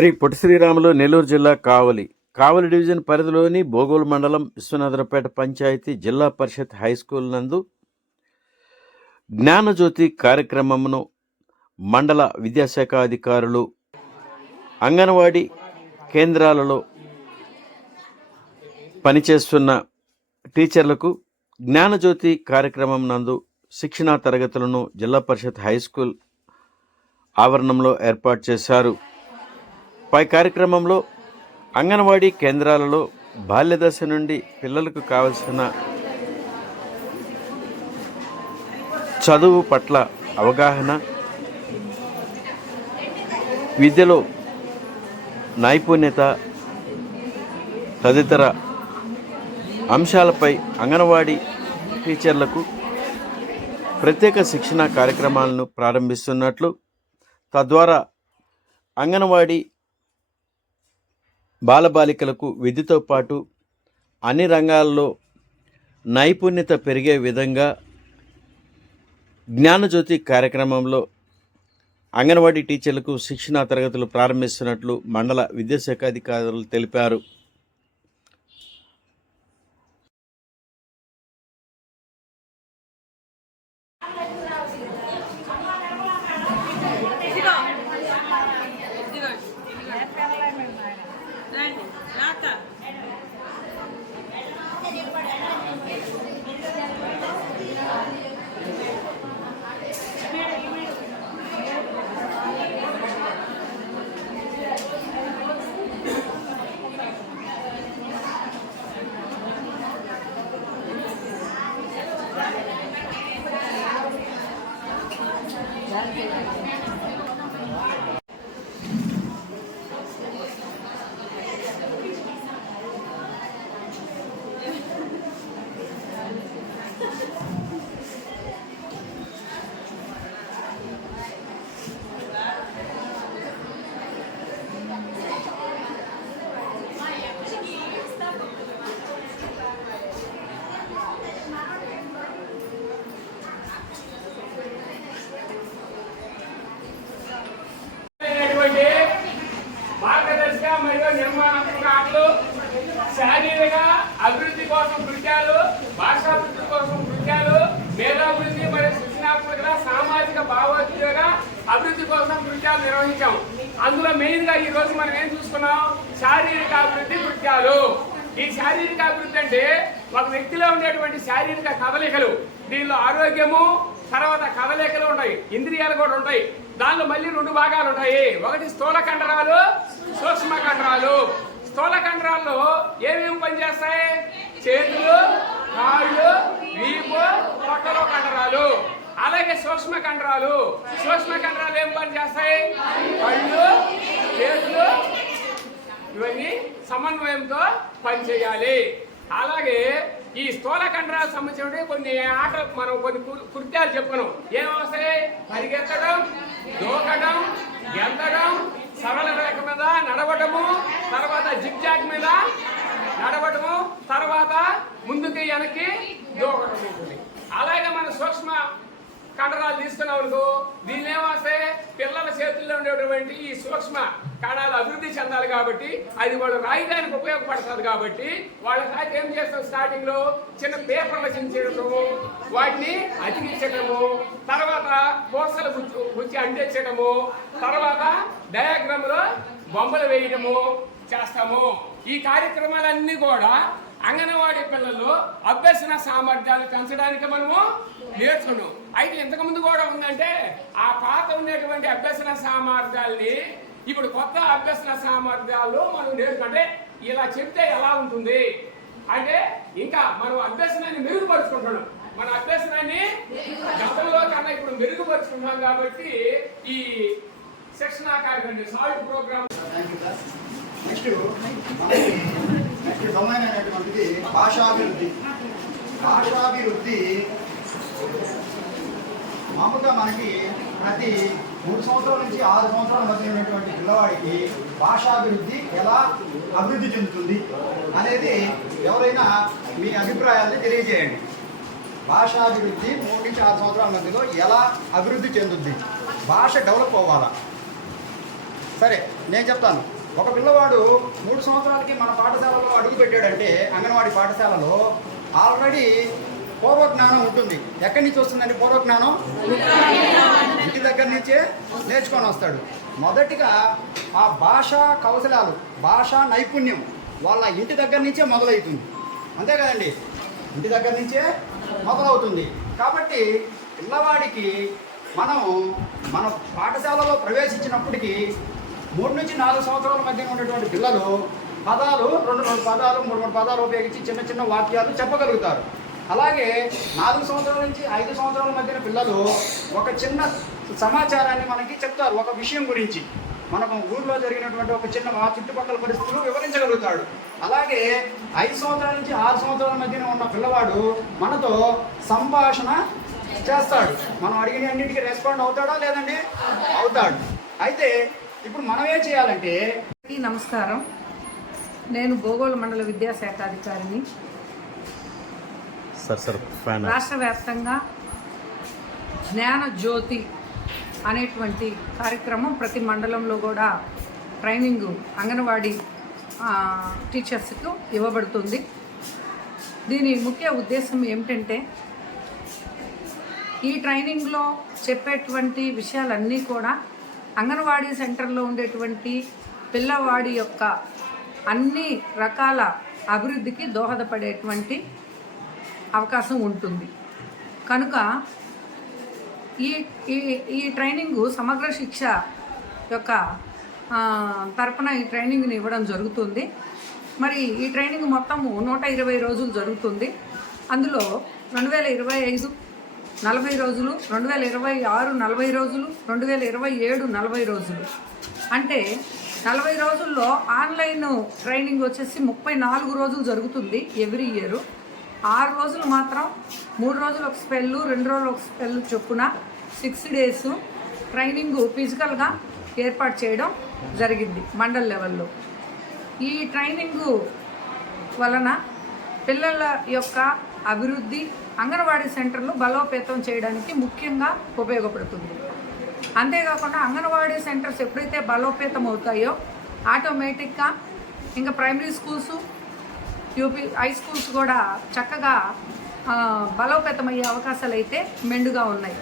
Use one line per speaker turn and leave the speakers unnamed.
శ్రీ పొట్టి శ్రీరాములు నెల్లూరు జిల్లా కావలి. కావలి డివిజన్ పరిధిలోని బోగోలు మండలం విశ్వనాథరపేట పంచాయతీ జిల్లా పరిషత్ హై స్కూల్ నందు జ్ఞానజ్యోతి కార్యక్రమమును మండల విద్యాశాఖ అధికారులు అంగన్వాడీ కేంద్రాలలో పనిచేస్తున్న టీచర్లకు జ్ఞానజ్యోతి కార్యక్రమం నందు శిక్షణా తరగతులను జిల్లా పరిషత్ హై స్కూల్ ఆవరణంలో ఏర్పాటు చేశారు. పై కార్యక్రమంలో అంగన్వాడీ కేంద్రాలలో బాల్యదశ నుండి పిల్లలకు కావలసిన చదువు పట్ల అవగాహన విద్యలో నైపుణ్యత తదితర అంశాలపై అంగన్వాడీ టీచర్లకు ప్రత్యేక శిక్షణ కార్యక్రమాలను ప్రారంభిస్తున్నట్లు తద్వారా అంగన్వాడీ బాలబాలికలకు విద్యతో పాటు అన్ని రంగాల్లో నైపుణ్యత పెరిగే విధంగా జ్ఞానజ్యోతి కార్యక్రమంలో అంగన్వాడీ టీచర్లకు శిక్షణా తరగతులు ప్రారంభిస్తున్నట్లు మండల విద్యాశాఖ అధికారులు తెలిపారు.
నిర్మాణాత్మక ఆటలు శారీరక అభివృద్ధి కోసం కృత్యాలు భాషాభివృద్ధి కోసం కృత్యాలు మేధాభివృద్ధి మరియు సృజనాత్మక సామాజిక భావోద్యోగ అభివృద్ధి కోసం కృత్యాలు నిర్వహించాం. అందులో మెయిన్గా ఈ రోజు మనం ఏం చూసుకున్నాం శారీరక అభివృద్ధి కృత్యాలు ఈ శారీరక అభివృద్ధి అంటే ఒక వ్యక్తిలో ఉండేటువంటి శారీరక కదలికలు. దీనిలో ఆరోగ్యము తర్వాత కదలికలు ఉంటాయి. ఇంద్రియాలు కూడా ఉంటాయి. దానిలో మళ్ళీ రెండు భాగాలు ఉంటాయి. ఒకటి స్థూల కండరాలు సూక్ష్మ కండరాలు. స్థూల కండరాల్లో ఏమేమి పనిచేస్తాయి? చేతులు కాళ్ళు వీపు పొట్టలో కండరాలు. అలాగే సూక్ష్మ కండరాలు. సూక్ష్మ కండరాలు ఏం పనిచేస్తాయి? కళ్ళు చేతులు. ఇవన్నీ సమన్వయంతో పనిచేయాలి. అలాగే ఈ స్థూల కండరాలకు సంబంధించిన కొన్ని ఆట మనం కొన్ని కృత్యాలు చెప్పను ఏమవుతాయి పరిగెత్తడం దూకడం గెంతడం సరళ రేఖ మీద నడవటము తర్వాత జిగ్జాగ్ మీద నడవటము తర్వాత ముందుకి వెనక్కి దూకడం ఉంటుంది అలాగే మన సూక్ష్మ కండరాలు తీసుకున్నాం అనుకో దీన్ని ఏమొస్తే పిల్లల చేతుల్లో ఉండేటువంటి ఈ సూక్ష్మ కణాలు అభివృద్ధి చెందాలి కాబట్టి అది వాళ్ళు రాయడానికి ఉపయోగపడుతుంది కాబట్టి వాళ్ళ రాయితే ఏం చేస్తాం స్టార్టింగ్లో? చిన్న పేపర్లు చించడము వాటిని అతికించడము తర్వాత పూసలు గుచ్చి గుచ్చి అంటించడము తర్వాత డయాగ్రామ్లో బొమ్మలు వేయడము చేస్తాము. ఈ కార్యక్రమాలన్నీ కూడా అంగన్వాడీ పిల్లలు అభ్యసన సామర్థ్యాలు పెంచడానికి మనము నేర్చుకున్నాం. అయితే ఇంతకుముందు కూడా ఉందంటే ఆ పాత ఉండేటువంటి అభ్యసన సామర్థ్యాల్ని ఇప్పుడు కొత్త అభ్యసన సామర్థ్యాలు మనం నేర్చుకుంటే ఇలా చెప్తే ఎలా ఉంటుంది? అంటే ఇంకా మనం అభ్యసనాన్ని మెరుగుపరుచుకుంటున్నాం. మన అభ్యసనాన్ని గతంలో కన్నా ఇప్పుడు మెరుగుపరుచుకుంటున్నాం కాబట్టి ఈ శిక్షణా కార్యక్రమం సాల్ట్ ప్రోగ్రామ్
నెక్స్ట్ డొమైన్ భాషాభివృద్ధి. భాషాభివృద్ధి మామూలుగా మనకి ప్రతి మూడు సంవత్సరాల నుంచి ఆరు సంవత్సరాల మధ్య ఉన్నటువంటి పిల్లవాడికి భాషాభివృద్ధి ఎలా అభివృద్ధి చెందుతుంది అనేది ఎవరైనా మీ అభిప్రాయాన్ని తెలియజేయండి. భాషాభివృద్ధి మూడు నుంచి ఆరు సంవత్సరాల మధ్యలో ఎలా అభివృద్ధి చెందుద్ది? భాష డెవలప్ అవ్వాలా? సరే నేను చెప్తాను. ఒక పిల్లవాడు మూడు సంవత్సరాలకి మన పాఠశాలలో అడుగు పెట్టాడంటే అంగన్వాడి పాఠశాలలో ఆల్రెడీ పూర్వజ్ఞానం ఉంటుంది. ఎక్కడి నుంచి వస్తుందండి పూర్వజ్ఞానం? ఇంటి దగ్గర నుంచే నేర్చుకొని వస్తాడు. మొదటిగా ఆ భాషా కౌశలాలు భాషా నైపుణ్యం వాళ్ళ ఇంటి దగ్గర నుంచే మొదలవుతుంది. అంతే కదండి? ఇంటి దగ్గర నుంచే మొదలవుతుంది. కాబట్టి పిల్లవాడికి మనం మన పాఠశాలలో ప్రవేశించినప్పటికీ మూడు నుంచి నాలుగు సంవత్సరాల మధ్య ఉన్నటువంటి పిల్లలు పదాలు రెండు రెండు పదాలు మూడు మూడు పదాలు ఉపయోగించి చిన్న చిన్న వాక్యాలు చెప్పగలుగుతారు. అలాగే నాలుగు సంవత్సరాల నుంచి ఐదు సంవత్సరాల మధ్యన పిల్లలు ఒక చిన్న సమాచారాన్ని మనకి చెప్తారు ఒక విషయం గురించి. మనకు ఊర్లో జరిగినటువంటి ఒక చిన్న మా చుట్టుపక్కల పరిస్థితులు వివరించగలుగుతాడు. అలాగే ఐదు సంవత్సరాల నుంచి ఆరు సంవత్సరాల మధ్యన ఉన్న పిల్లవాడు మనతో సంభాషణ చేస్తాడు. మనం అడిగిన అన్నిటికీ రెస్పాండ్ అవుతాడా లేదండి? అవుతాడు. అయితే ఇప్పుడు మనం ఏం చేయాలంటే
అందరికీ నమస్కారం. నేను గోగోళ మండల విద్యాశాఖ అధికారిని.
సార్ సార్ ఫ్యాన్
రాష్ట్ర వ్యాప్తంగా జ్ఞాన జ్యోతి అనేటువంటి కార్యక్రమం ప్రతి మండలంలో కూడా ట్రైనింగ్ అంగన్వాడీ టీచర్స్కు ఇవ్వబడుతుంది. దీని ముఖ్య ఉద్దేశం ఏమిటంటే ఈ ట్రైనింగ్లో చెప్పేటువంటి విషయాలన్నీ కూడా అంగన్వాడీ సెంటర్లో ఉండేటువంటి పిల్లవాడి యొక్క అన్ని రకాల అభివృద్ధికి దోహదపడేటువంటి అవకాశం ఉంటుంది. కనుక ఈ ఈ ఈ ట్రైనింగు సమగ్ర శిక్ష యొక్క తరపున ఈ ట్రైనింగ్ని ఇవ్వడం జరుగుతుంది. మరి ఈ ట్రైనింగ్ మొత్తము నూట ఇరవై రోజులు జరుగుతుంది. అందులో రెండు వేల ఇరవై ఐదు నలభై రోజులు రెండు వేల ఇరవై ఆరు నలభై రోజులు రెండు వేల ఇరవై ఏడు నలభై రోజులు. అంటే నలభై రోజుల్లో ఆన్లైన్ ట్రైనింగ్ వచ్చేసి ముప్పై నాలుగు రోజులు జరుగుతుంది ఎవ్రీ ఇయర్. ఆరు రోజులు మాత్రం మూడు రోజులు ఒక స్పెల్లు రెండు రోజులు ఒక స్పెల్ చొప్పున సిక్స్ డేస్ ట్రైనింగ్ ఫిజికల్గా ఏర్పాటు చేయడం జరిగింది మండల్ లెవెల్లో. ఈ ట్రైనింగు వలన పిల్లల యొక్క అభివృద్ధి అంగన్వాడీ సెంటర్లు బలోపేతం చేయడానికి ముఖ్యంగా ఉపయోగపడుతుంది. అంతేకాకుండా అంగన్వాడీ సెంటర్స్ ఎప్పుడైతే బలోపేతం అవుతాయో ఆటోమేటిక్గా ఇంకా primary schools UP high schools కూడా చక్కగా బలోపేతం బలోపేతమయ్యే అవకాశాలు అయితే మెండుగా ఉన్నాయి.